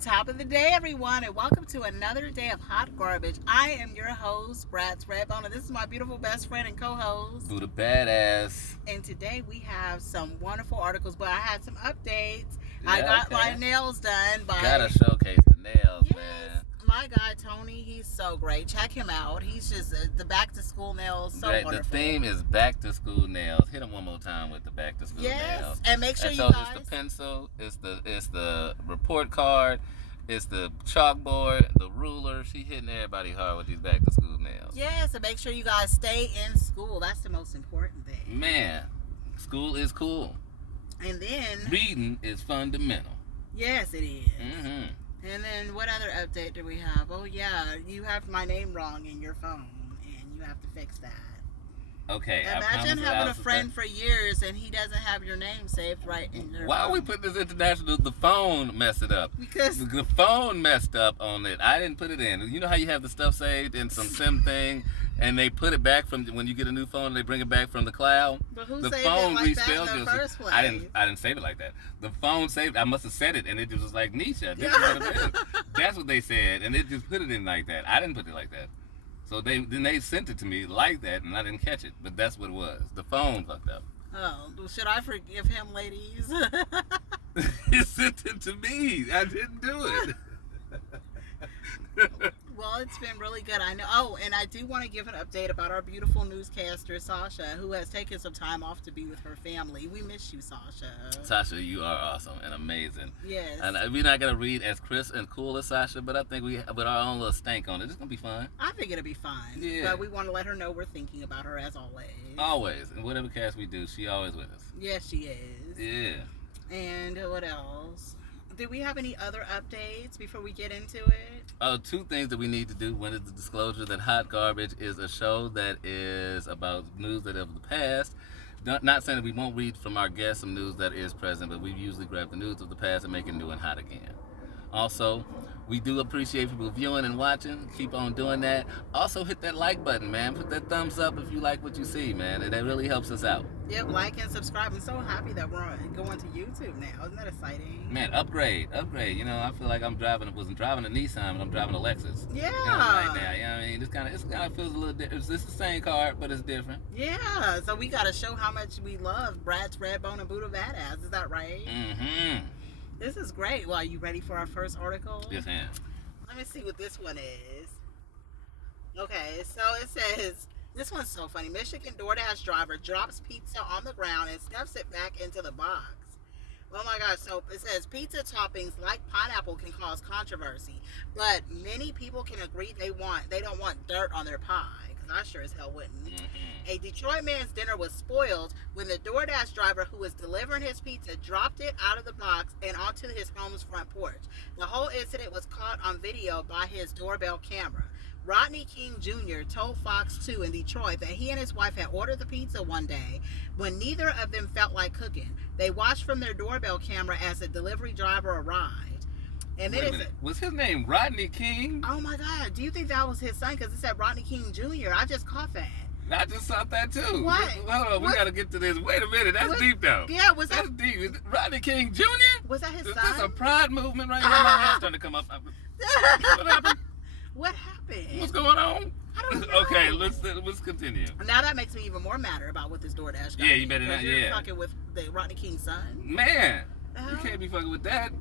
Top of the day, everyone, and welcome to another day of hot garbage. I am your host, Brad's Redbone, and this is my beautiful best friend and co-host. Buddha Badass. And today we have some wonderful articles, but I had some updates. Yeah, I got okay. my nails done by Gotta showcase the nails, yes, man. my guy Tony. He's so great. Check him out. He's just the back to school nails, so Right, wonderful. the theme is back to school nails. Hit them one more time with the back to school yes, nails. and make sure And you so guys. it's the pencil, it's the report card, it's the chalkboard, the ruler. She hitting everybody hard with these back to school nails. Yes, and make sure you guys stay in school. That's the most important thing. Man, school is cool. And then Reading is fundamental. yes, it is. Mm-hmm. And then what other update do we have? Oh yeah, you have my name wrong in your phone, and you have to fix that. Okay. Imagine having a friend for years and he doesn't have your name saved right in your Why phone. are we putting this international? The phone messed it up. Because The phone messed up on it. I didn't put it in. You know how you have the stuff saved in some sim thing, and they put it back from when you get a new phone. They bring it back from the cloud. but who The saved phone it like that respelled in it. the first place? I didn't save it like that. The phone saved. I must have said it, and it just was like Nisha. This is what it is. That's what they said, and it just put it in like that. I didn't put it like that. So they sent it to me like that, and I didn't catch it. But that's what it was. The phone fucked up. Oh, should I forgive him, ladies? He sent it to me. I didn't do it. Well, it's been really good. I know. Oh, and I do want to give an update about our beautiful newscaster, Sasha, who has taken some time off to be with her family. We miss you, Sasha. Sasha, you are awesome and amazing. Yes. And we're not gonna read as crisp and cool as Sasha, but I think we with our own little stank on it. It's gonna be fun. I think it'll be fine. Yeah. But we want to let her know we're thinking about her as always. Always, and whatever cast we do, she always with us. Yes, she is. Yeah. And what else? Do we have any other updates before we get into it? Two things that we need to do. One is the disclosure that Hot Garbage is a show that is about news that of the past. Not saying that we won't read from our guests some news that is present, but we usually grab the news of the past and make it new and hot again. Also, we do appreciate people viewing and watching. Keep on doing that. Also, hit that like button, man. Put that thumbs up if you like what you see, man. And that really helps us out. Yep, like and subscribe. I'm so happy that we're going to YouTube now. Isn't that exciting? Man, upgrade. You know, I feel like wasn't driving a Nissan, but I'm driving a Lexus. Yeah. You know, right now, you know what I mean? It kind of feels a little different. It's the same car, but it's different. Yeah, so we got to show how much we love Brad's Redbone and Buddha Badass. Is that right? Mm-hmm. This is great. Well, are you ready for our first article? Yes, ma'am. Let me see what this one is. Okay, so it says, this one's so funny. Michigan DoorDash driver drops pizza on the ground and stuffs it back into the box. Oh my gosh, so it says pizza toppings like pineapple can cause controversy, but many people can agree they don't want dirt on their pie, because I sure as hell wouldn't. Mm-hmm. A Detroit man's dinner was spoiled when the DoorDash driver who was delivering his pizza dropped it out of the box and onto his home's front porch. The whole incident was caught on video by his doorbell camera. Rodney King Jr. told Fox 2 in Detroit that he and his wife had ordered the pizza one day when neither of them felt like cooking. They watched from their doorbell camera as the delivery driver arrived. And then Wait a minute. Was his name Rodney King? oh my God, do you think that was his son? Because it said Rodney King Jr. I just caught that. I just saw that too. What? Hold on, we gotta get to this. Wait a minute, that's deep though. Yeah, was that That's deep. Is it Rodney King Jr.? was that his Is son? this a pride movement right here? My hand's starting to come up. What happened? What happened? What's going on? I don't know. Okay, let's continue. Now that makes me even more madder about what this DoorDash guy Yeah, you did, better 'cause not- you're yeah. fucking with the Rodney King's son. Man, Uh-huh. you can't be fucking with that.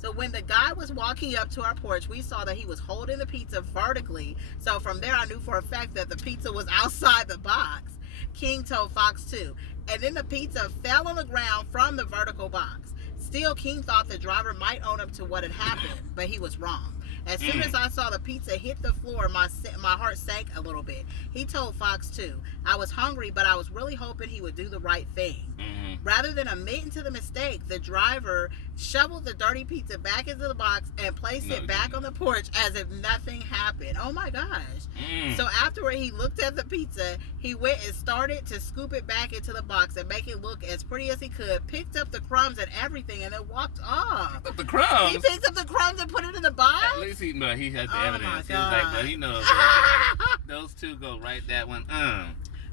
So when the guy was walking up to our porch, we saw that he was holding the pizza vertically. So from there, I knew for a fact that the pizza was outside the box. King told Fox 2. And then the pizza fell on the ground from the vertical box. Still, King thought the driver might own up to what had happened, but he was wrong. As soon as I saw the pizza hit the floor, my heart sank a little bit. He told Fox 2, I was hungry, but I was really hoping he would do the right thing. Mm-hmm. Rather than admitting to the mistake, the driver shoveled the dirty pizza back into the box and placed it back on the porch as if nothing happened. Oh my gosh. So afterward, he looked at the pizza. He went and started to scoop it back into the box and make it look as pretty as he could, picked up the crumbs and everything, and then walked off. The crumbs? He picked up the crumbs and put it in the box? At least he has the Oh evidence. my He was like, God. well, he knows. Those two go right that one.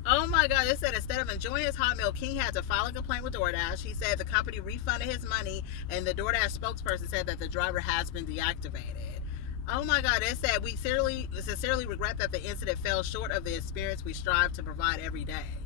Oh my God! It said instead of enjoying his hot meal, King had to file a complaint with DoorDash. He said the company refunded his money, and the DoorDash spokesperson said that the driver has been deactivated. Oh my God! It said we sincerely regret that the incident fell short of the experience we strive to provide every day.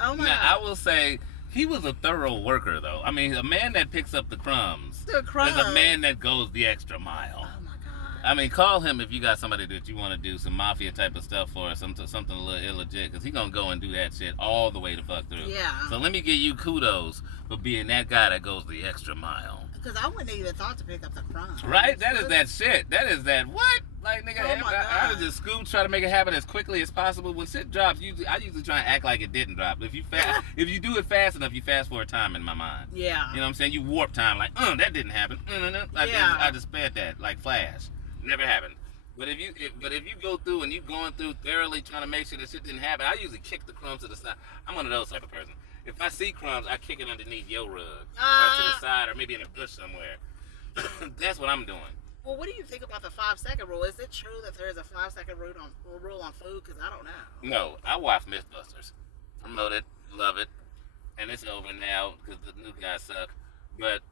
Oh my Now, God! I will say he was a thorough worker, though. I mean, a man that picks up the crumbs The crumbs. is a man that goes the extra mile. Oh my God! I mean, call him if you got somebody that you want to do some mafia type of stuff for, or something a little illegit, because he gonna go and do that shit all the way to fuck through. Yeah. So let me give you kudos for being that guy that goes the extra mile. Because I wouldn't even thought to pick up the crumbs. Right? That is that shit. That is that what? Like, nigga, Oh my I God. would just scoop, try to make it happen as quickly as possible. When shit drops, I usually try and act like it didn't drop. If you do it fast enough, you fast forward time in my mind. Yeah. You know what I'm saying? You warp time, like, that didn't happen. Yeah. I just sped that, like Flash. Never happened. But if you go through and you going through thoroughly trying to make sure that shit didn't happen, I usually kick the crumbs to the side. I'm one of those type of person. If I see crumbs, I kick it underneath your rug, or to the side, or maybe in a bush somewhere. That's what I'm doing. Well, what do you think about the 5-second rule? Is it true that there is a 5-second rule on food? Because I don't know. No, I watch Mythbusters. Promote it, love it, and it's over now because the new guys suck. But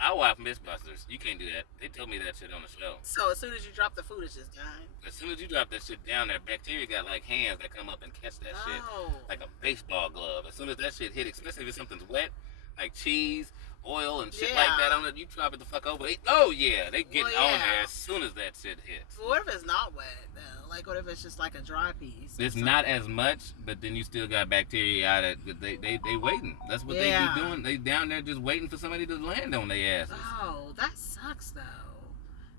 I watch Mythbusters. You can't do that. They told me that shit on the show. So as soon as you drop the food, it's just done. As soon as you drop that shit down there, bacteria got like hands that come up and catch that shit. Like a baseball glove. As soon as that shit hit, especially if something's wet, like cheese, oil, and shit like that on it, you drop it the fuck over. They get on there as soon as that shit hits. Well, what if it's not wet, though? Like, what if it's just like a dry piece? It's not as much, but then you still got bacteria out of it. They waiting. That's what they be doing. They down there just waiting for somebody to land on their asses. Oh, that sucks, though.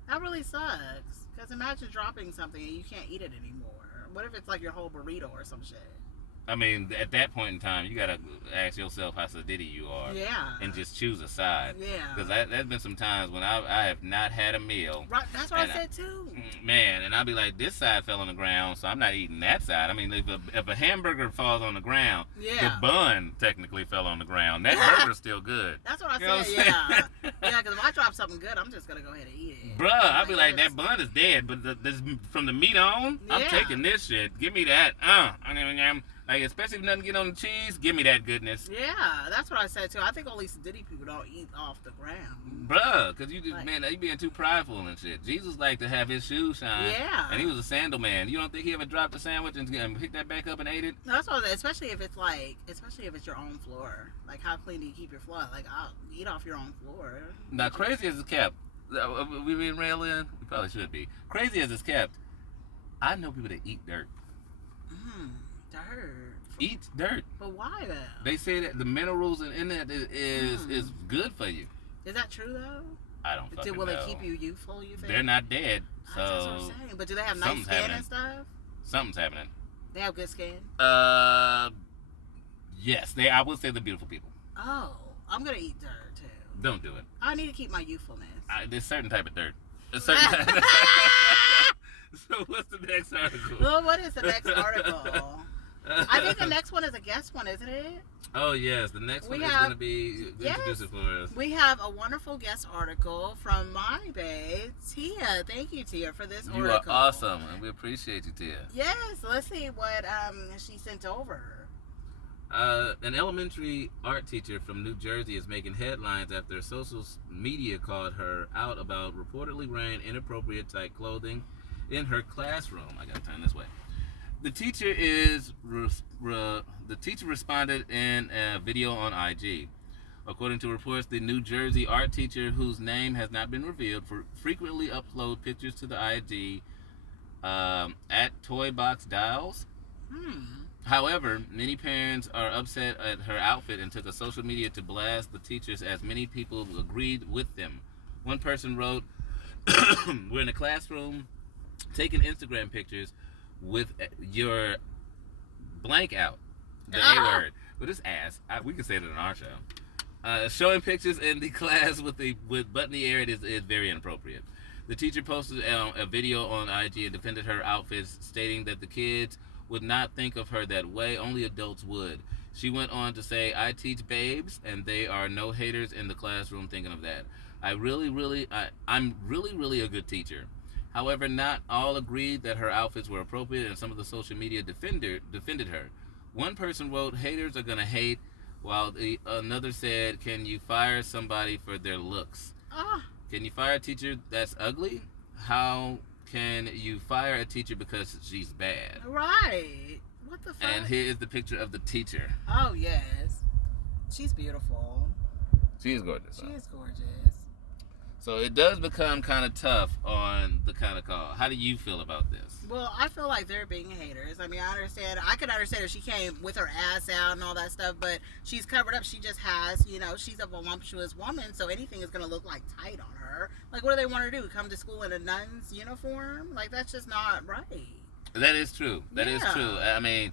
That really sucks. Because imagine dropping something and you can't eat it anymore. What if it's like your whole burrito or some shit? I mean, at that point in time, you gotta ask yourself how sedity you are, and just choose a side. Yeah, because there's been some times when I have not had a meal. Right, that's what I said too. Man, and I'll be like, this side fell on the ground, so I'm not eating that side. I mean, if a hamburger falls on the ground, the bun technically fell on the ground. That burger's still good. That's what I said. Yeah, because if I drop something good, I'm just gonna go ahead and eat it. Bruh, I'll be like, that bun is dead, but from the meat on, I'm taking this shit. Give me that. Like, especially if nothing get on the cheese, give me that goodness. Yeah, that's what I said too. I think only sedity people don't eat off the ground. Bruh, because you being too prideful and shit. Jesus liked to have his shoes shine. Yeah. And he was a sandal man. You don't think he ever dropped a sandwich and picked that back up and ate it? That's what I said, especially if it's your own floor. Like, how clean do you keep your floor? Like, I'll eat off your own floor. Now, crazy as it's kept, we being real in? We probably should be. Crazy as it's kept, I know people that eat dirt. Dirt. Eat dirt. But why though? They say that the minerals in it is good for you. Is that true though? I don't fucking know. Will it keep you youthful, you think? They're not dead, so... That's what I'm saying. But do they have nice skin and stuff? Something's happening. They have good skin? Yes. I would say they're beautiful people. Oh, I'm going to eat dirt too. Don't do it. I need to keep my youthfulness. There's certain type of dirt. A certain type. So what's the next article? Well, what is the next article? I think the next one is a guest one, isn't it? Oh, yes. The next one is going to be... Introduce it for us. We have a wonderful guest article from my babe, Tia. Thank you, Tia, for this article. You are awesome, and we appreciate you, Tia. Yes. Let's see what she sent over. An elementary art teacher from New Jersey is making headlines after social media called her out about reportedly wearing inappropriate tight clothing in her classroom. I gotta turn this way. The teacher responded in a video on IG. According to reports, the New Jersey art teacher, whose name has not been revealed, frequently upload pictures to the IG at Toybox Dials. However, many parents are upset at her outfit and took to social media to blast the teachers, as many people agreed with them. One person wrote, "We're in a classroom taking Instagram pictures with your blank out." The A word. But it's ass. We can say that in our show. Showing pictures in the class with butt in the air is very inappropriate. The teacher posted a video on IG and defended her outfits, stating that the kids would not think of her that way, only adults would. She went on to say, "I teach babes, and they are no haters in the classroom thinking of that. I'm really, really a good teacher." However, not all agreed that her outfits were appropriate, and some of the social media defended her. One person wrote, haters are going to hate, while another said, can you fire somebody for their looks? Can you fire a teacher that's ugly? How can you fire a teacher because she's bad? Right. What the fuck? And here is the picture of the teacher. Oh, yes. She's beautiful. She is gorgeous. She is gorgeous. So it does become kind of tough on the kind of call. How do you feel about this? Well, I feel like they're being haters. I mean, I could understand if she came with her ass out and all that stuff, but she's covered up. She just has, she's a voluptuous woman, so anything is going to look like tight on her. Like, what do they want her to do? Come to school in a nun's uniform? Like, that's just not right. That is true. That is true. I mean,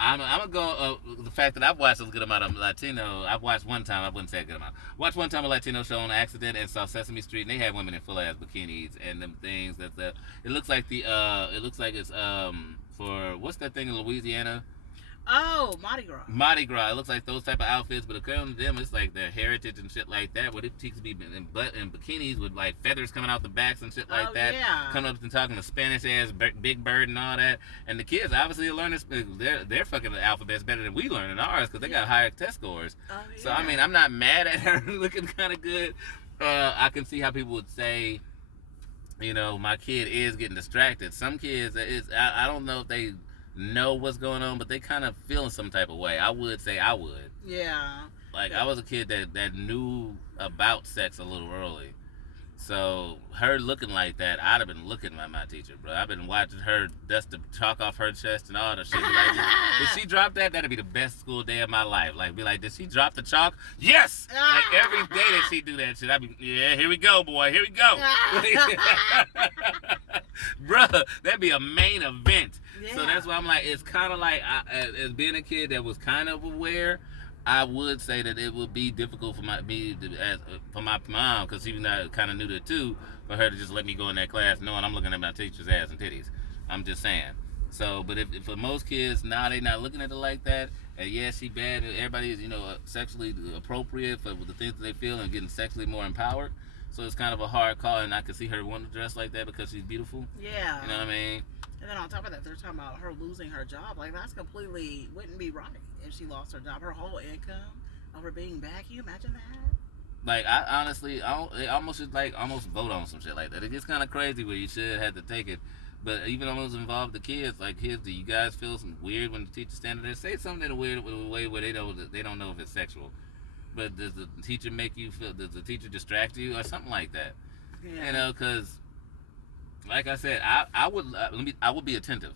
I'm gonna go. The fact that I've watched a good amount of Latino. I've watched one time. I wouldn't say a good amount. Watched one time a Latino show on accident and saw Sesame Street, and they had women in full ass bikinis and them things that it looks like it looks like it's for what's that thing in Louisiana? Oh, Mardi Gras. Mardi Gras. It looks like those type of outfits, but according to them, it's like their heritage and shit like that. Where it teaches me in bikinis with like feathers coming out the backs and shit like that. Yeah. Coming up and talking to Spanish ass Big Bird and all that. And the kids obviously are learning their fucking alphabets better than we learn in ours because they got higher test scores. Oh, yeah. So I mean, I'm not mad at her looking kind of good. I can see how people would say, my kid is getting distracted. Some kids, I don't know if they know what's going on, but they kind of feeling some type of way. I would say I would. Yeah. Like, I was a kid that knew about sex a little early. So, her looking like that, I'd have been looking at my teacher, bro. I've been watching her dust the chalk off her chest and all the shit. Like, did she drop that? That'd be the best school day of my life. Like, be like, did she drop the chalk? Yes! Like, every day that she do that shit, I'd be, yeah, here we go, boy. Here we go. Bruh, that'd be a main event. Yeah. So that's why I'm like, it's kind of like, as being a kid that was kind of aware, I would say that it would be difficult for my mom, because she kind of knew that too, for her to just let me go in that class knowing I'm looking at my teacher's ass and titties. I'm just saying. So, but if for most kids, they not looking at it like that, and yeah, she bad, and everybody is, sexually appropriate for the things that they feel and getting sexually more empowered. So it's kind of a hard call, and I could see her wanting to dress like that because she's beautiful. Yeah. You know what I mean? And then on top of that, they're talking about her losing her job. Like, that's completely wouldn't be right if she lost her job. Her whole income over being back. Can you imagine that? Like, I honestly, it almost should almost vote on some shit like that. It gets kind of crazy where you should have to take it. But even almost involve the kids. Like, kids, do you guys feel some weird when the teacher's standing there? Say something in a weird way where they don't know if it's sexual. But does the teacher make you feel? Does the teacher distract you or something like that? Yeah. Because, like I said, I would be attentive.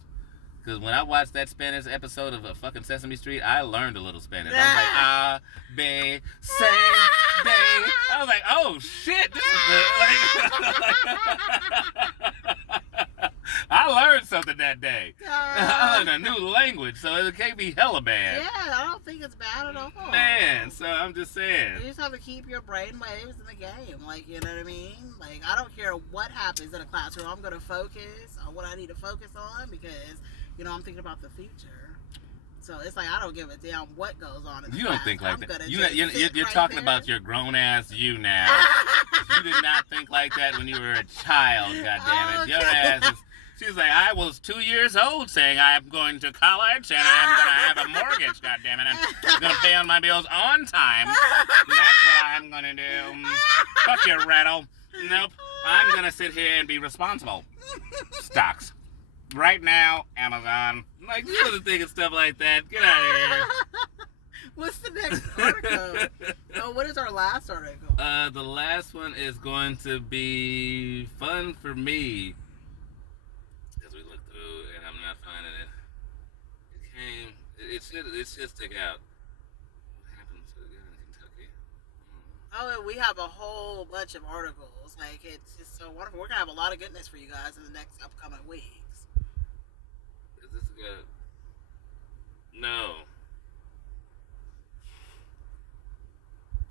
Because when I watched that Spanish episode of fucking Sesame Street, I learned a little Spanish. I was like, be, say, de. I was like, oh shit, this is good. I learned something that day. I learned a new language, so it can't be hella bad. Yeah, I don't think it's bad at all. Man, so I'm just saying. You just have to keep your brain waves in the game. Like, you know what I mean? Like, I don't care what happens in a classroom. I'm going to focus on what I need to focus on because, I'm thinking about the future. So it's like I don't give a damn what goes on in the You class. don't think like I'm that. You're right talking about your grown ass you now. You did not think like that when you were a child, goddammit. Okay. Your ass is... She's like, I was 2 years old saying I'm going to college and I'm going to have a mortgage, goddammit. I'm going to pay on my bills on time. That's what I'm going to do. Fuck you, Rattle. Nope. I'm going to sit here and be responsible. Stocks. Right now, Amazon. Like, you wasn't thinking stuff like that. Get out of here. What's the next article? Oh, what is our last article? The last one is going to be fun for me. As we look through, and I'm not finding it. It should stick out. What happened to the guy in Kentucky? Oh, and we have a whole bunch of articles. Like, it's just so wonderful. We're going to have a lot of goodness for you guys in the next upcoming weeks. Is this a guy? No.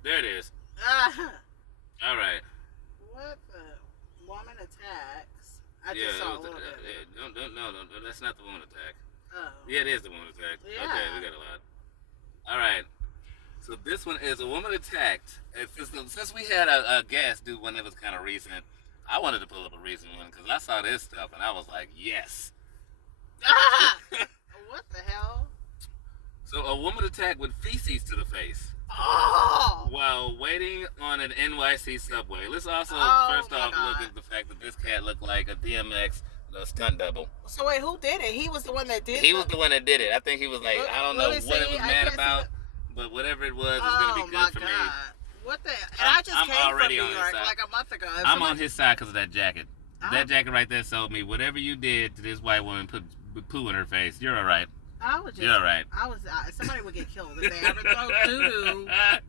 There it is. All right. What the? Woman attacks. I Yeah, just saw a little bit. No, that's not the woman attack. Oh. Yeah, it is the woman attack. Yeah. Okay, we got a lot. All right. So this one is a woman attacked. Since we had a guest do one that was kind of recent, I wanted to pull up a recent one because I saw this stuff and I was like, yes. What the hell? So a woman attacked with feces to the face Oh! while waiting on an NYC subway. Let's also first off look at the fact that this cat looked like a DMX stunt double. So wait, who did it? He was the one that did it? He was the one that did it. I think he was like, I don't know what it was mad about, but whatever it was going to be good for me. What the? And I just came from New York like a month ago. I'm on his side because of that jacket. That jacket right there sold me. Whatever you did to this white woman, put poo in her face. You're all right. You're all right. Somebody would get killed if they ever throw doo-doo. That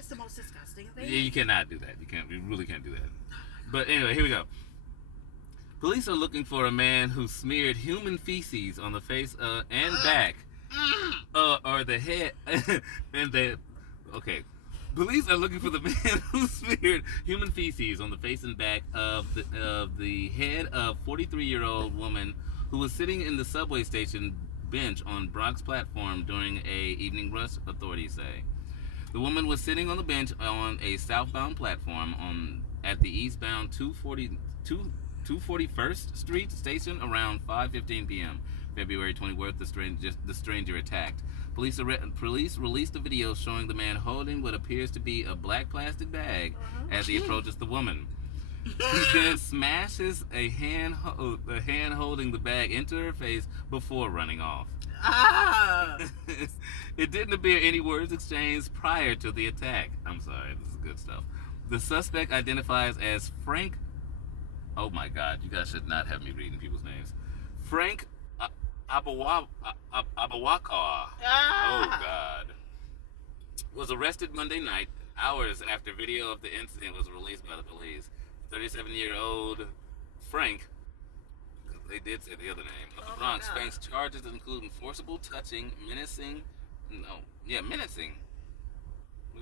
is the most disgusting thing. Yeah, you cannot do that. You really can't do that. But anyway, here we go. Police are looking for a man who smeared human feces on the face and back, or the head, and the. Okay. Police are looking for the man who smeared human feces on the face and back of the head of 43-year-old woman who was sitting in the subway station bench on Bronx platform during a evening rush, authorities say. The woman was sitting on the bench on a southbound platform at the eastbound 241st Street station around 5:15 p.m. February 24th, the stranger attacked. Police released a video showing the man holding what appears to be a black plastic bag as he approaches the woman. He then smashes a hand holding the bag into her face before running off. It didn't appear any words exchanged prior to the attack. I'm sorry, this is good stuff. The suspect identifies as Frank. Oh my God, you guys should not have me reading people's names. Frank Abawakar. Oh God. Was arrested Monday night, hours after video of the incident was released by the police. 37-year-old Frank, they did say the other name, of the Bronx, faced charges including forcible touching, menacing. We're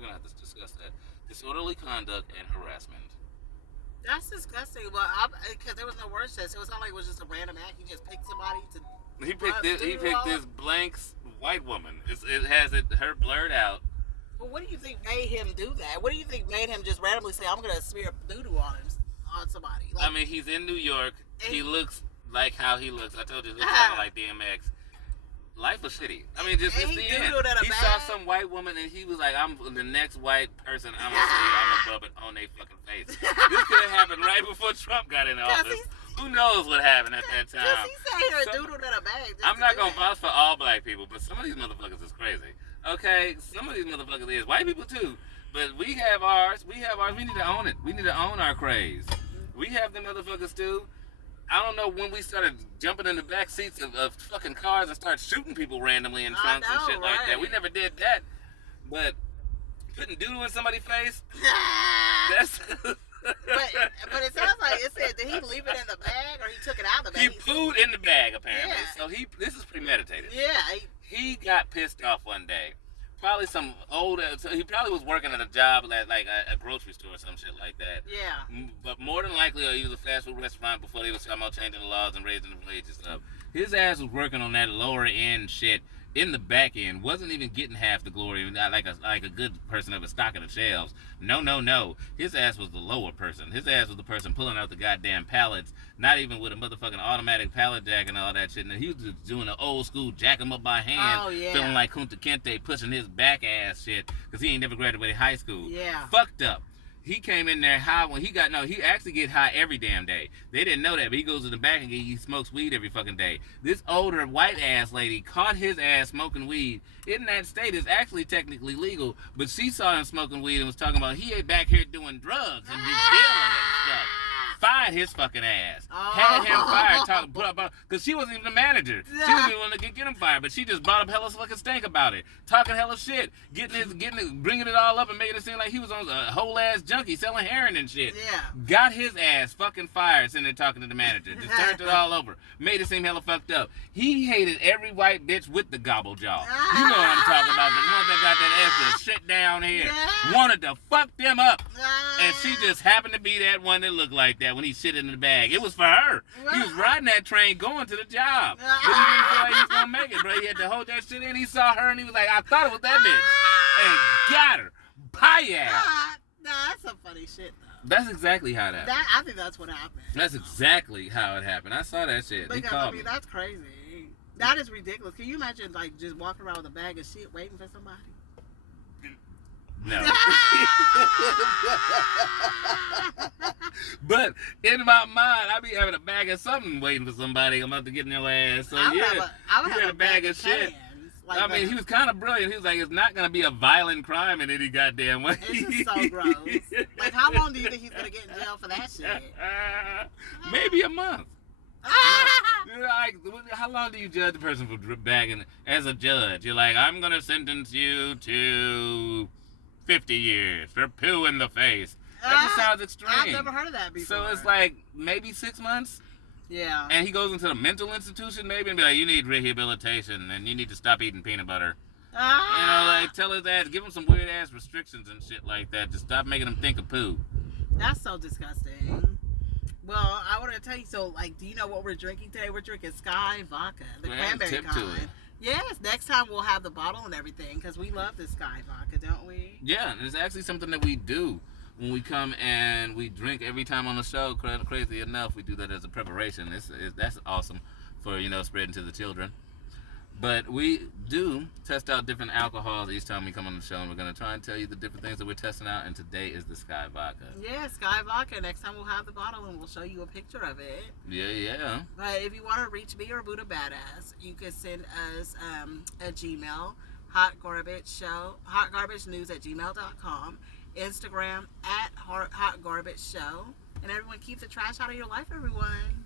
gonna have to discuss that. Disorderly conduct and harassment. That's disgusting. Well, because there was no word said, so it's not like it was just a random act. He just picked somebody to. He picked this blank white woman. It has her blurred out. Well, what do you think made him do that? What do you think made him just randomly say, "I'm gonna smear doo-doo on somebody"? Like, I mean, he's in New York. He looks like how he looks. I told you, he looks kind of like DMX. Life was shitty. I mean, just it's the end. He saw some white woman and he was like, "I'm the next white person. I'm gonna say I'm gonna rub it on their fucking face." This could have happened right before Trump got in office. Who knows what happened at that time? Because he said he doodled in a bag. I'm not gonna vouch for all black people, but some of these motherfuckers is crazy. Okay, some of these motherfuckers is white people too, but we have ours. We need to own it. We need to own our craze. We have them motherfuckers too. I don't know when we started jumping in the back seats of fucking cars and start shooting people randomly in trunks and shit like that. We never did that, but putting doodle in somebody's face, that's. But it sounds like it said, did he leave it in the bag or he took it out of the bag? He pooed in the bag apparently. Yeah. So this is premeditated. Yeah. He got pissed off one day. Probably some old. So he probably was working at a job at like a grocery store or some shit like that. Yeah. But more than likely, or he was a fast food restaurant before they was talking about changing the laws and raising the wages up. His ass was working on that lower end shit in the back end. Wasn't even getting half the glory. Like a good person that was stocking the shelves. No. His ass was the lower person. His ass was the person pulling out the goddamn pallets. Not even with a motherfucking automatic pallet jack and all that shit. And he was just doing the old school jack him up by hand. Oh, yeah. Feeling like Kunta Kinte pushing his back ass shit. Because he ain't never graduated high school. Yeah. Fucked up. He came in there high when he actually get high every damn day. They didn't know that, but he goes to the back and he smokes weed every fucking day. This older white ass lady caught his ass smoking weed in that state. Is actually technically legal, but she saw him smoking weed and was talking about he ain't back here doing drugs and he's dealing and stuff. Fired his fucking ass. Had him fired. Because she wasn't even the manager. She wasn't even the one to get him fired. But she just brought up hella fucking stank about it. Talking hella shit. Bringing it all up and making it seem like he was on a whole ass junkie selling heroin and shit. Yeah. Got his ass fucking fired sitting there talking to the manager. Just turned it all over. Made it seem hella fucked up. He hated every white bitch with the gobble jaw. You know what I'm talking about. The one that got that ass to shit down here. Yeah. Wanted to fuck them up. And she just happened to be that one that looked like that when he shit in the bag. It was for her. He was riding that train going to the job. But he didn't feel like he was going to make it, bro. He had to hold that shit in. He saw her and he was like, I thought it was that bitch. And got her. Pie ass. Nah, that's some funny shit, though. That's exactly how it happened. I think that's what happened. That's exactly how it happened. I saw that shit. Because, he called me. that's crazy. That is ridiculous. Can you imagine, like, just walking around with a bag of shit waiting for somebody? No. But in my mind, I be having a bag of something waiting for somebody. I'm about to get in your ass. So I would yeah, have a bag of shit. cans. Like I mean, he was kind of brilliant. He was like, it's not going to be a violent crime in any goddamn way. This is so gross. Like, how long do you think he's going to get in jail for that shit? Maybe a month. Like, how long do you judge the person for bagging? As a judge, you're like, I'm going to sentence you to 50 years for poo in the face. That just sounds extreme. I've never heard of that before. So it's like maybe 6 months? Yeah. And he goes into the mental institution maybe and be like, you need rehabilitation and you need to stop eating peanut butter. You know, like, tell his ass, give him some weird ass restrictions and shit like that. Just stop making him think of poo. That's so disgusting. Well, I wanted to tell you, so, like, do you know what we're drinking today? We're drinking Sky Vodka, the cranberry kind. Yes, next time we'll have the bottle and everything, because we love this Sky Vodka, don't we? Yeah, and it's actually something that we do when we come and we drink every time on the show. Crazy enough, we do that as a preparation. That's awesome for, you know, spreading to the children. But we do test out different alcohols each time we come on the show, and we're going to try and tell you the different things that we're testing out, and today is the Sky Vodka. Yeah, Sky Vodka. Next time we'll have the bottle, and we'll show you a picture of it. Yeah. But if you want to reach me or Buddha Badass, you can send us a Gmail, hotgarbagenews@gmail.com, Instagram @hotgarbageshow, and everyone keep the trash out of your life, everyone.